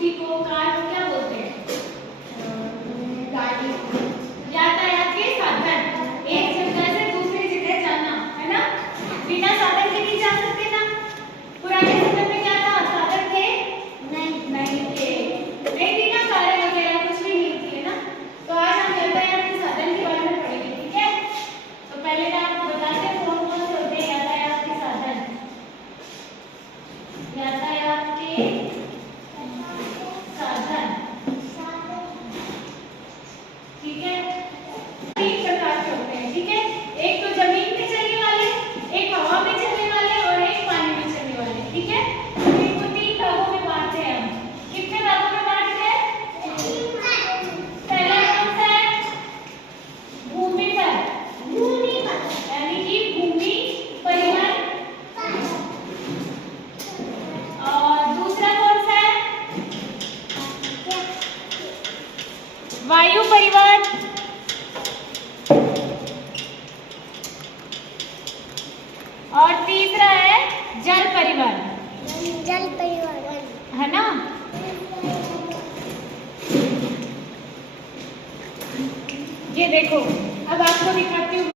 Scooty को, car को क्या बोलते हैं? गाड़ी। यातायात के साधन, एक जगह से दूसरी जगह जाना, है ना? बिना साधन के नहीं जा सकते ना। पुराने समय में क्या था, साधन थे? नहीं थे, नहीं थी ना, कारें वगैरह कुछ भी नहीं थी, है ना। तो आज हम यातायात के साधन के बारे में पढ़ेंगे, ठीक है। तो पहले मैं आपको बताते हैं कौन कौन से होते हैं यातायात के साधन। यातायात के साधन, ठीक है, 3 प्रकार के होते हैं, ठीक है। एक तो जमीन पे चलने वाले, एक हवा में चलने वाले और एक पानी में चलने वाले, ठीक है। तो इनको 3 भागों में बांटते हैं हम। कितने भागों में बांटते हैं? पहला कौन सा है? भूमि पर, यानी कि भूमि परिवहन। और दूसरा कौन सा है? वायु परिवहन। और तीसरा है जल परिवहन, है ना। ये देखो, अब आपको दिखाती हूँ